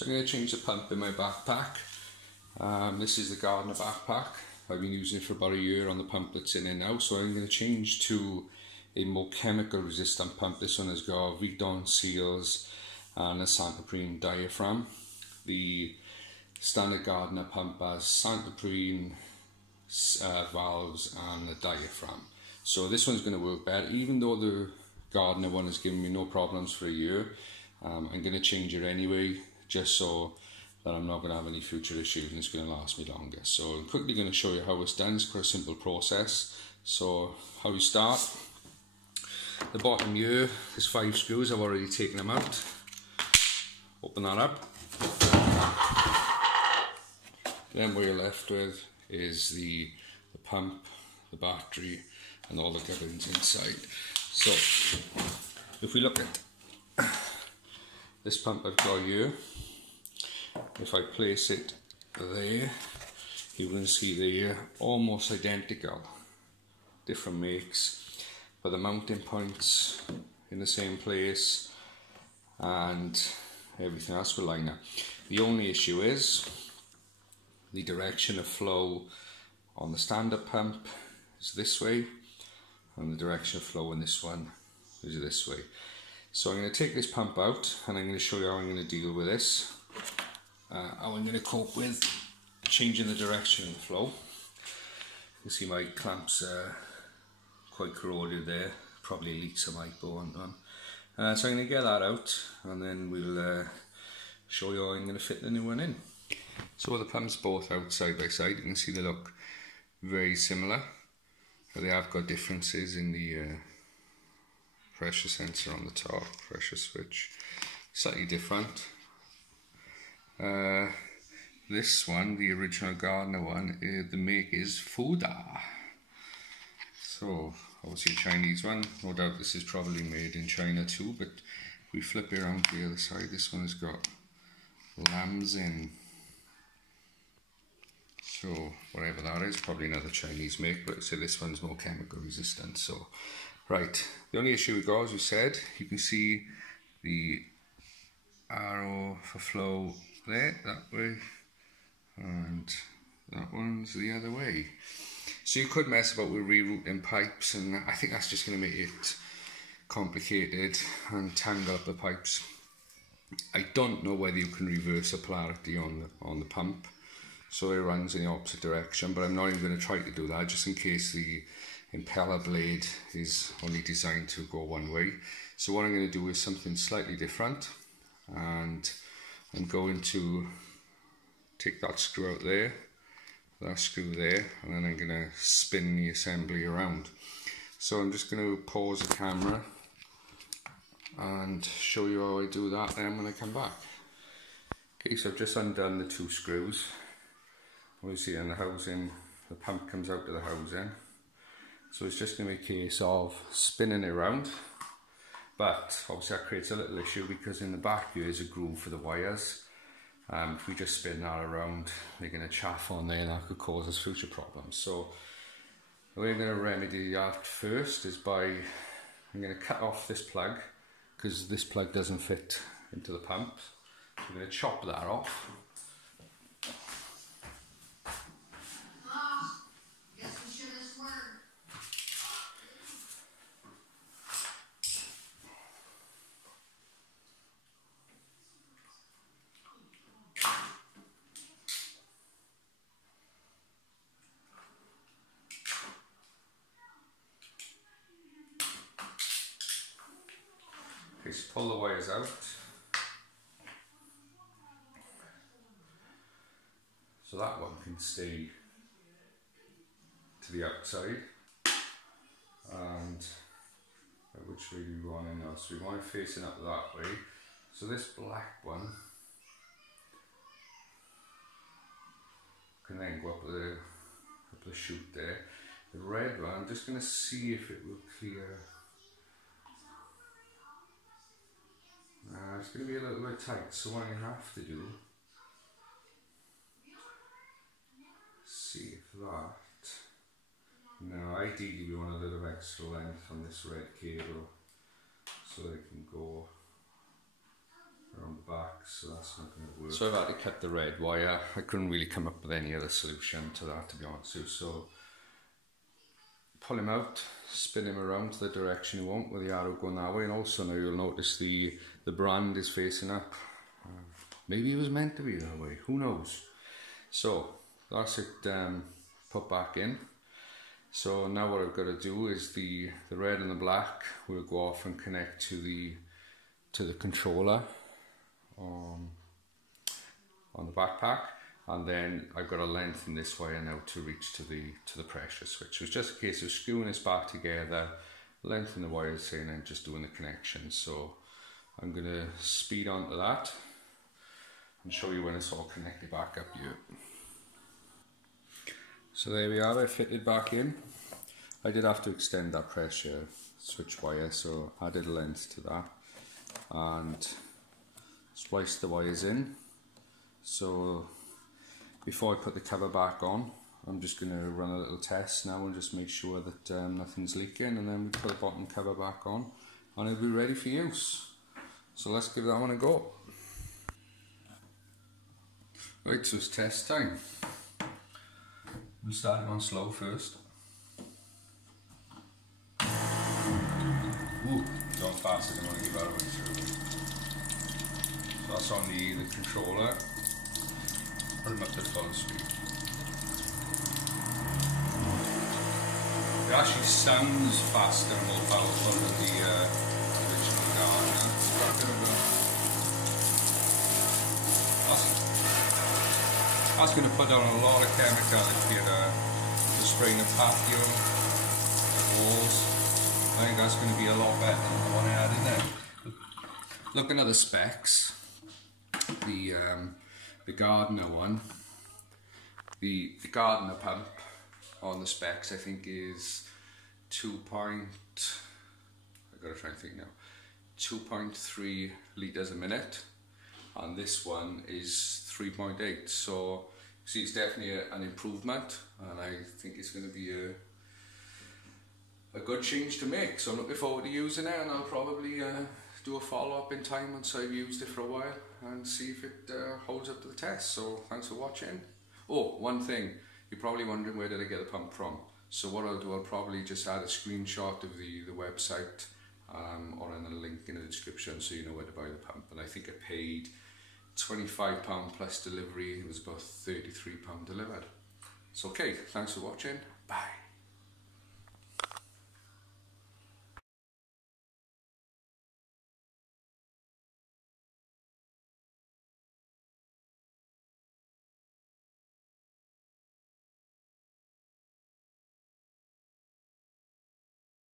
So I'm going to change the pump in my backpack. This is the Gardiner backpack. I've been using it for about a year on the pump that's in it now. So I'm going to change to a more chemical resistant pump. This one has got viton seals and a Santoprene diaphragm. The standard Gardiner pump has Santoprene valves and a diaphragm. So this one's going to work better. Even though the Gardiner one has given me no problems for a year, I'm going to change it anyway, just so that I'm not going to have any future issues and it's going to last me longer. So I'm quickly going to show you how it's done. It's quite a simple process. So how we start, the bottom here, there's 5 screws. I've already taken them out. Open that up. Then what you're left with is the pump, the battery and all the gubbins inside. So if we look at this pump I've got here, if I place it there, you can see they're almost identical, different makes, but the mounting points in the same place and everything else will line up. The only issue is the direction of flow on the standard pump is this way, and the direction of flow in this one is this way. So I'm going to take this pump out and I'm going to show you how I'm going to deal with this, how I'm going to cope with changing the direction of the flow. You can see my clamps are quite corroded there, probably leaks of hypo on them. So I'm going to get that out and then we'll show you how I'm going to fit the new one in. So the pumps both out side by side, you can see they look very similar, but they have got differences in the pressure sensor on the top, pressure switch, slightly different. This one, the original Gardiner one, the make is Fuda. So obviously a Chinese one, no doubt this is probably made in China too, but if we flip it around to the other side, this one has got lambs in. So whatever that is, probably another Chinese make, but so this one's more chemical resistant. So right, the only issue we got, as we said, you can see the arrow for flow there, that way, and that one's the other way. So you could mess about with rerouting pipes, and I think that's just going to make it complicated and tangle up the pipes. I don't know whether you can reverse a polarity on the pump, so it runs in the opposite direction, but I'm not even going to try to do that, just in case the impeller blade is only designed to go one way. So what I'm going to do is something slightly different, and I'm going to take that screw out there, that screw there, and then I'm going to spin the assembly around. So I'm just going to pause the camera and show you how I do that then when I come back. Okay, so I've just undone the 2 screws. Obviously in the housing, the pump comes out of the housing, so it's just going to be a case of spinning it around, but obviously that creates a little issue because in the back here is a groove for the wires. If we just spin that around, they're going to chaff on there and that could cause us future problems. So the way I'm going to remedy that first is by, I'm going to cut off this plug because this plug doesn't fit into the pump, so I'm going to chop that off. Okay, so pull the wires out. So that one can stay to the outside. And which way do we want it now? So we want it facing up that way. So this black one can then go up the chute there. The red one, I'm just going to see if it will clear. It's going to be a little bit tight, so what I have to do, see if that, no, ideally we want a little extra length on this red cable so that it can go around the back. so that's not going to work. So I've had to cut the red wire. I couldn't really come up with any other solution to that, to be honest with you. So pull him out, spin him around to the direction you want with the arrow going that way, and also now you'll notice the brand is facing up. Maybe it was meant to be that way, who knows. So that's it put back in. So now what I've got to do is the red and the black will go off and connect to the controller on the backpack, and then I've got to lengthen this wire now to reach to the pressure switch. It's just a case of screwing this back together, lengthen the wires in, and just doing the connections. So I'm going to speed on to that and show you when it's all connected back up here. So there we are, I fitted back in. I did have to extend that pressure switch wire, so I added length to that and spliced the wires in. So before I put the cover back on, I'm just going to run a little test now and just make sure that nothing's leaking, and then we put the bottom cover back on and it'll be ready for use. So let's give that one a go. Right, so it's test time. We'll start it on slow first. Ooh, it's on faster than I want to give that away through. So that's on the controller. Put them up to full speed. It actually sounds faster and more powerful than the original gardiner. It's got a bit of a... That's going to put down a lot of chemical if you're spraying a patio, the walls. I think that's going to be a lot better than the one I had in there. Looking at the specs, the gardiner one, the gardiner pump on the specs I think is 2.3 litres a minute, and this one is 3.8, so see it's definitely an improvement, and I think it's going to be a good change to make. So I'm looking forward to using it, and I'll probably do a follow-up in time once I've used it for a while and see if it holds up to the test. So thanks for watching. Oh, one thing, you're probably wondering where did I get the pump from. So what I'll do, I'll probably just add a screenshot of the website or in a link in the description so you know where to buy the pump. And I think I paid £25 plus delivery. It was about £33 delivered. It's okay, thanks for watching.